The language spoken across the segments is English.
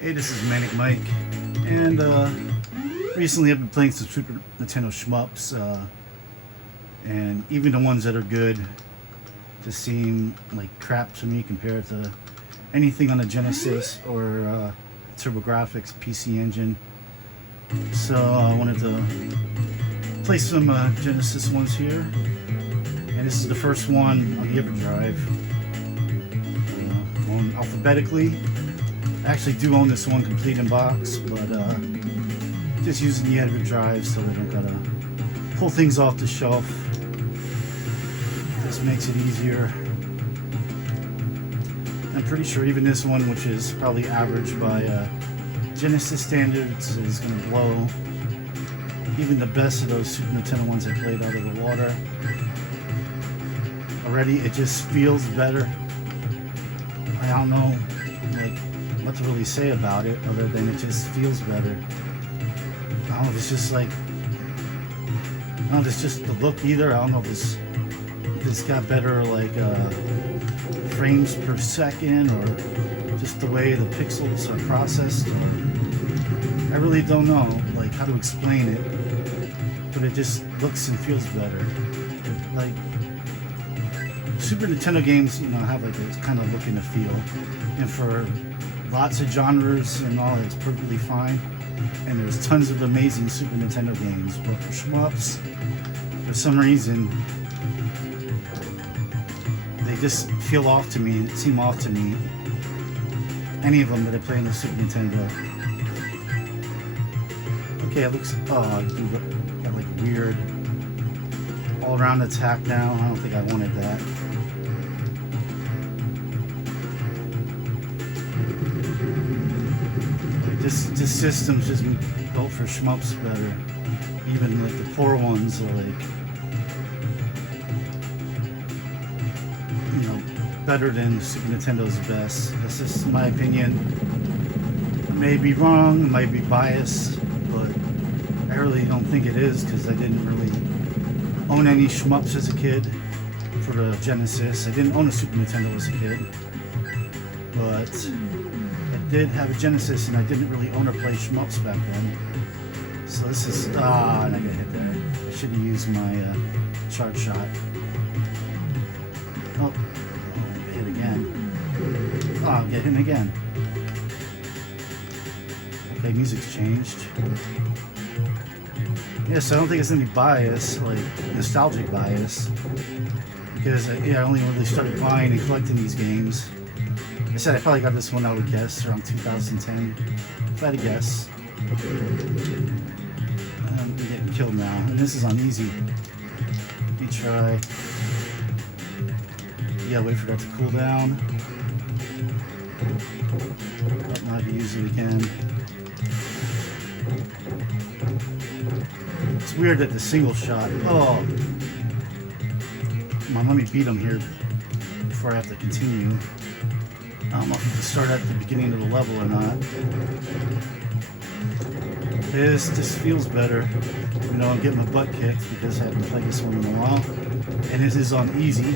Hey, this is Manic Mike, and recently I've been playing some Super Nintendo shmups, and even the ones that are good just seem like crap to me compared to anything on the Genesis or TurboGrafx PC Engine. So I wanted to play some Genesis ones here, and this is the first one on the EverDrive. Going alphabetically. I actually do own this one complete in box, but just using the EverDrive so I don't gotta pull things off the shelf. This makes it easier. I'm pretty sure even this one, which is probably average by Genesis standards, is gonna blow even the best of those Super Nintendo ones I played out of the water. Already, it just feels better. I don't know, like, what to really say about it other than it just feels better. I don't know if it's just like, I don't know if it's just the look either. I don't know if it's got better like frames per second or just the way the pixels are processed, or I really don't know like how to explain it, but it just looks and feels better. Like Super Nintendo games, you know, have like a kind of look and a feel, and for lots of genres and all, it's perfectly fine. And there's tons of amazing Super Nintendo games, but for shmups, for some reason, they just feel off to me, seem off to me. Any of them that I play on the Super Nintendo. Okay, it looks, oh, I do got like weird all-around attack now. I don't think I wanted that. This system's just been built for shmups better. Even like the poor ones are like, you know, better than Super Nintendo's best. That's just my opinion. I may be wrong, I might be biased, but I really don't think it is because I didn't really own any shmups as a kid for the Genesis. I didn't own a Super Nintendo as a kid, but did have a Genesis, and I didn't really own or play shmups back then. So this is, and I got hit there. I should have used my chart shot. Oh, I got hit again. Oh, I'll get hit again. Okay, music's changed. Yeah, so I don't think it's any bias, like nostalgic bias, because I only really started buying and collecting these games. I said I probably got this one, I would guess, around 2010. If I had to guess. I'm getting killed now. And this is on easy. Let me try. Yeah, wait for that to cool down. Now I can use it again. It's weird that the single shot. Oh! Come on, let me beat him here before I have to continue. I don't know if you can start at the beginning of the level or not. This just feels better. You know, I'm getting my butt kicked because I haven't played this one in a while. And this is on easy.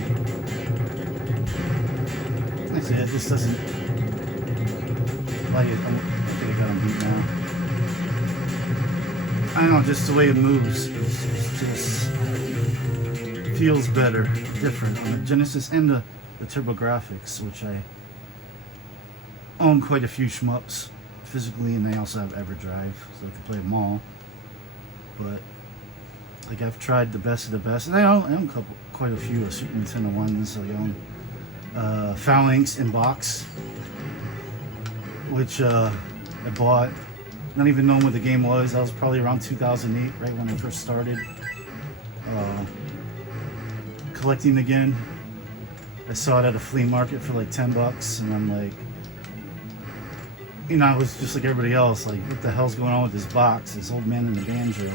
That's it. This doesn't... I think I got him beat now. I don't know, just the way it moves. It just feels better, different on the Genesis and the TurboGrafx, which I own quite a few shmups physically, and they also have EverDrive, so I can play them all. But like I've tried the best of the best, and I own quite a few Super Nintendo ones. I own Phalanx in box, which I bought, not even knowing what the game was. That was probably around 2008, right when I first started collecting again. I saw it at a flea market for like $10, and I'm like, you know, I was just like everybody else, like, what the hell's going on with this box? This old man in the banjo.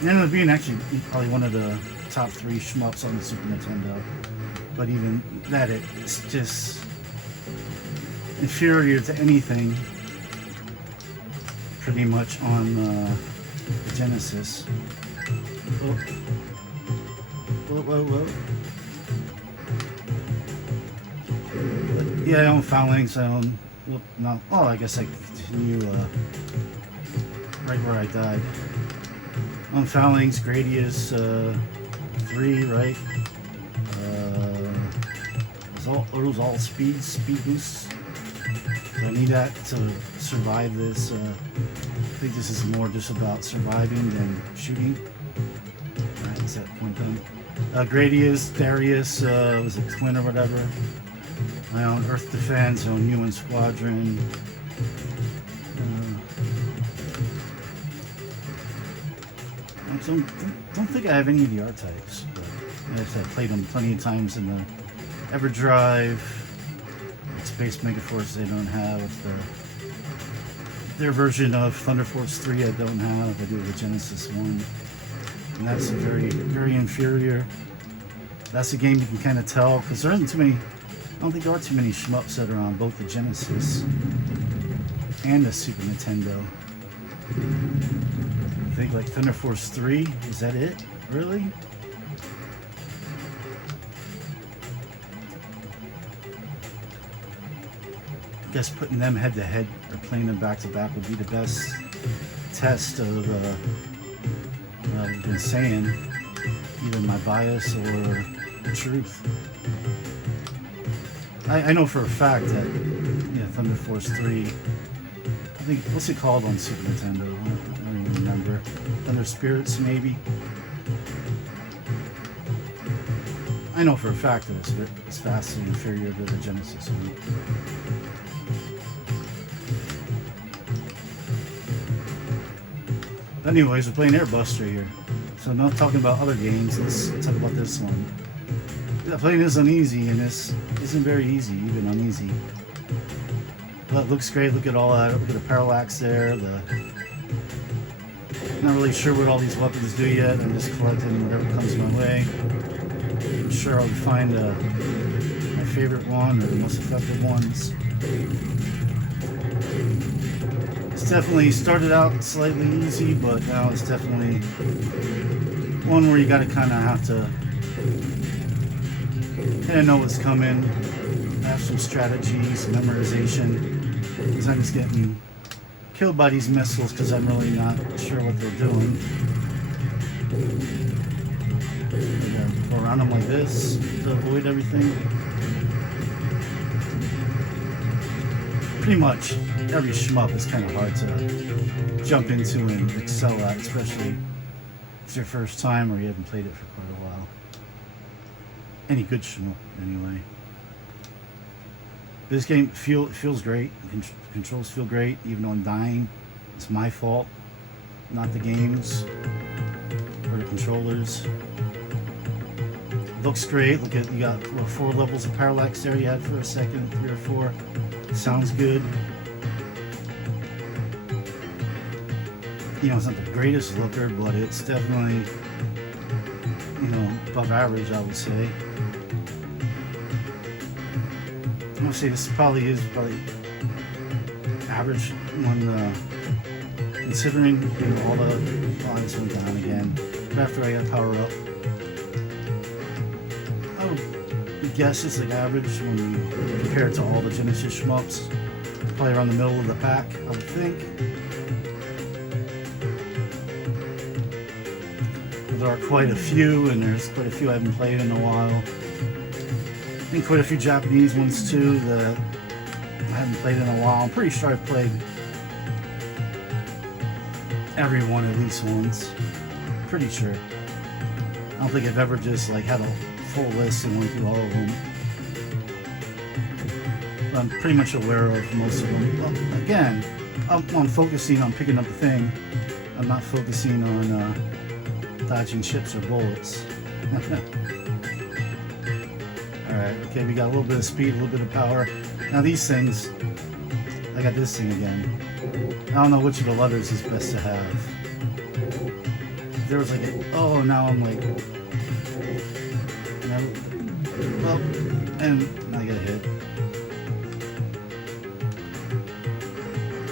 It ended up being actually probably one of the top 3 shmups on the Super Nintendo. But even that, it's just inferior to anything pretty much on the Genesis. Oh. Whoa. But yeah, I own Phalanx, I own Whoop, no. Oh, I guess I continue right where I died. On Phalanx, Gradius 3, right? Those all speed boosts. So I need that to survive this. I think this is more just about surviving than shooting. Alright, is that point done? Gradius, Darius, was it Twin or whatever? My own Earth Defense, my own Human Squadron. I don't think I have any of the R-types, but I've played them plenty of times in the Everdrive. Space Megaforce they don't have. Their version of Thunder Force 3 I don't have. I do the Genesis one. And that's very, very inferior. That's a game you can kind of tell, because there isn't too many, I don't think there are too many shmups that are on both the Genesis and the Super Nintendo. I think like Thunder Force 3, is that it? Really? I guess putting them head to head or playing them back to back would be the best test of what I've been saying, either my bias or the truth. I know for a fact that Thunder Force 3, I think, what's it called on Super Nintendo? I don't even remember. Thunder Spirits, maybe? I know for a fact that it's vastly inferior to the Genesis one. Anyways, we're playing Airbuster here. So not talking about other games, let's talk about this one. Yeah, playing this on easy, and this isn't very easy, even on easy. But it looks great, look at all that, look at the parallax there, not really sure what all these weapons do yet, I'm just collecting whatever comes my way. I'm sure I'll find my favorite one, or the most effective ones. It's definitely started out slightly easy, but now it's definitely one where you gotta kinda have to know what's coming, have some strategy, some memorization, because I'm just getting killed by these missiles because I'm really not sure what they're doing. You gotta go around them like this to avoid everything. Pretty much every shmup is kind of hard to jump into and excel at, especially if it's your first time or you haven't played it for quite a while. Any good shmup, anyway. This game feels great. Controls feel great, even though I'm dying. It's my fault, not the games or the controllers. Looks great. Look at, you got 4 levels of parallax there you had for a second, 3 or 4. Sounds good. It's not the greatest looker, but it's definitely, above average, I would say. I'm gonna say this probably average when considering all the lines went down again. But after I got power up, I would guess it's like average when you compare it to all the Genesis shmups. Probably around the middle of the pack, I would think. There are quite a few, and there's quite a few I haven't played in a while. I think quite a few Japanese ones too that I haven't played in a while. I'm pretty sure I've played every one at least once. Pretty sure. I don't think I've ever just had a full list and went through all of them. But I'm pretty much aware of most of them. Well, again, I'm focusing on picking up the thing. I'm not focusing on dodging chips or bullets. Alright, okay, we got a little bit of speed, a little bit of power. Now these things, I got this thing again. I don't know which of the letters is best to have. There was oh, now I'm well, and I got hit.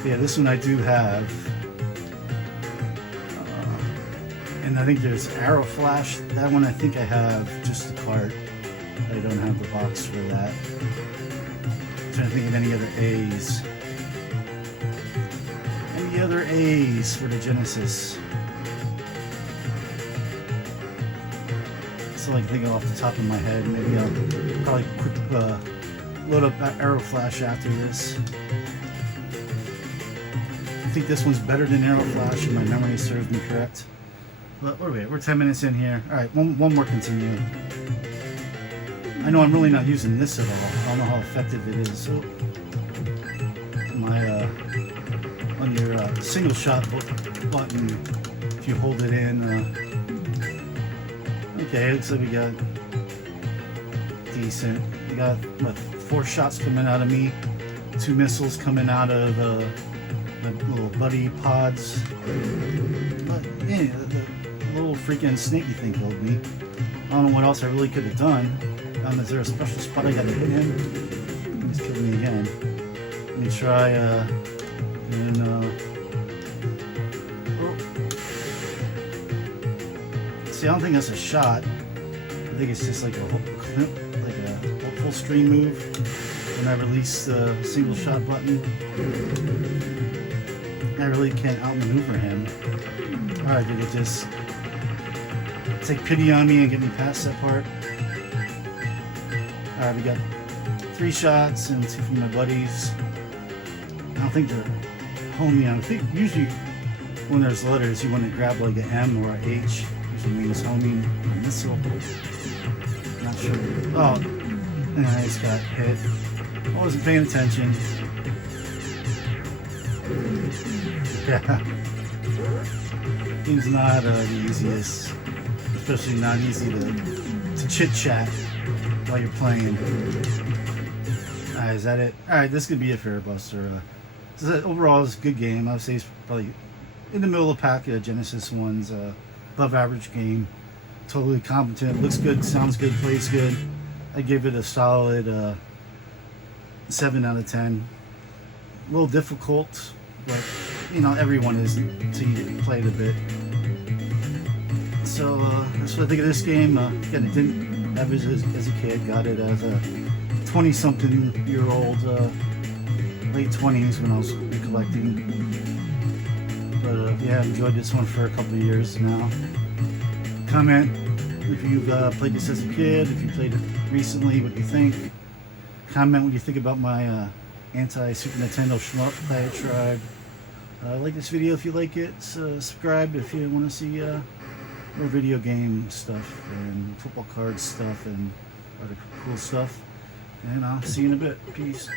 Yeah, this one I do have. And I think there's Arrow Flash. That one I think I have just the cart. I don't have the box for that. trying to think of any other A's. Any other A's for the Genesis? That's all I can think of off the top of my head. Maybe I'll probably quick load up Arrow Flash after this. I think this one's better than Arrow Flash if my memory serves me correct. But we're 10 minutes in here. Alright, one more continue. I know I'm really not using this at all. I don't know how effective it is. So my on your single shot button, if you hold it in, okay, looks like we got decent. We got what, 4 shots coming out of me, 2 missiles coming out of my little buddy pods. But yeah, the little freaking snaky thing killed me. I don't know what else I really could have done. Is there a special spot I gotta hit him? He's killed me again. Let me try oh. See, I don't think that's a shot. I think it's just like a full screen move when I release the single shot button. I really can't outmaneuver him. Alright, did it just take pity on me and get me past that part? Alright, we got 3 shots and 2 from my buddies. I don't think they're homing. I think usually when there's letters you want to grab like an M or an H. Usually means homing or missile. Not sure. Oh, and I just got hit. I wasn't paying attention. Yeah. Game's not the easiest. Especially not easy to chit chat while you're playing. Alright, is that it? Alright, this could be it for Airbuster. Overall, it's a good game. I would say it's probably in the middle of the pack. Genesis one's above average game. Totally competent. Looks good, sounds good, plays good. I give it a solid 7 out of 10. A little difficult, but you know, everyone is until you play it a bit. So that's what I think of this game. Again, I didn't have it as a kid. Got it as a 20-something-year-old, late 20s when I was collecting. But yeah, I've enjoyed this one for a couple of years now. Comment if you've played this as a kid, if you played it recently, what you think. Comment what you think about my anti-Super Nintendo shmup diatribe. Like this video if you like it. Subscribe if you want to see more video game stuff and football card stuff and other cool stuff. And I'll see you in a bit. Peace.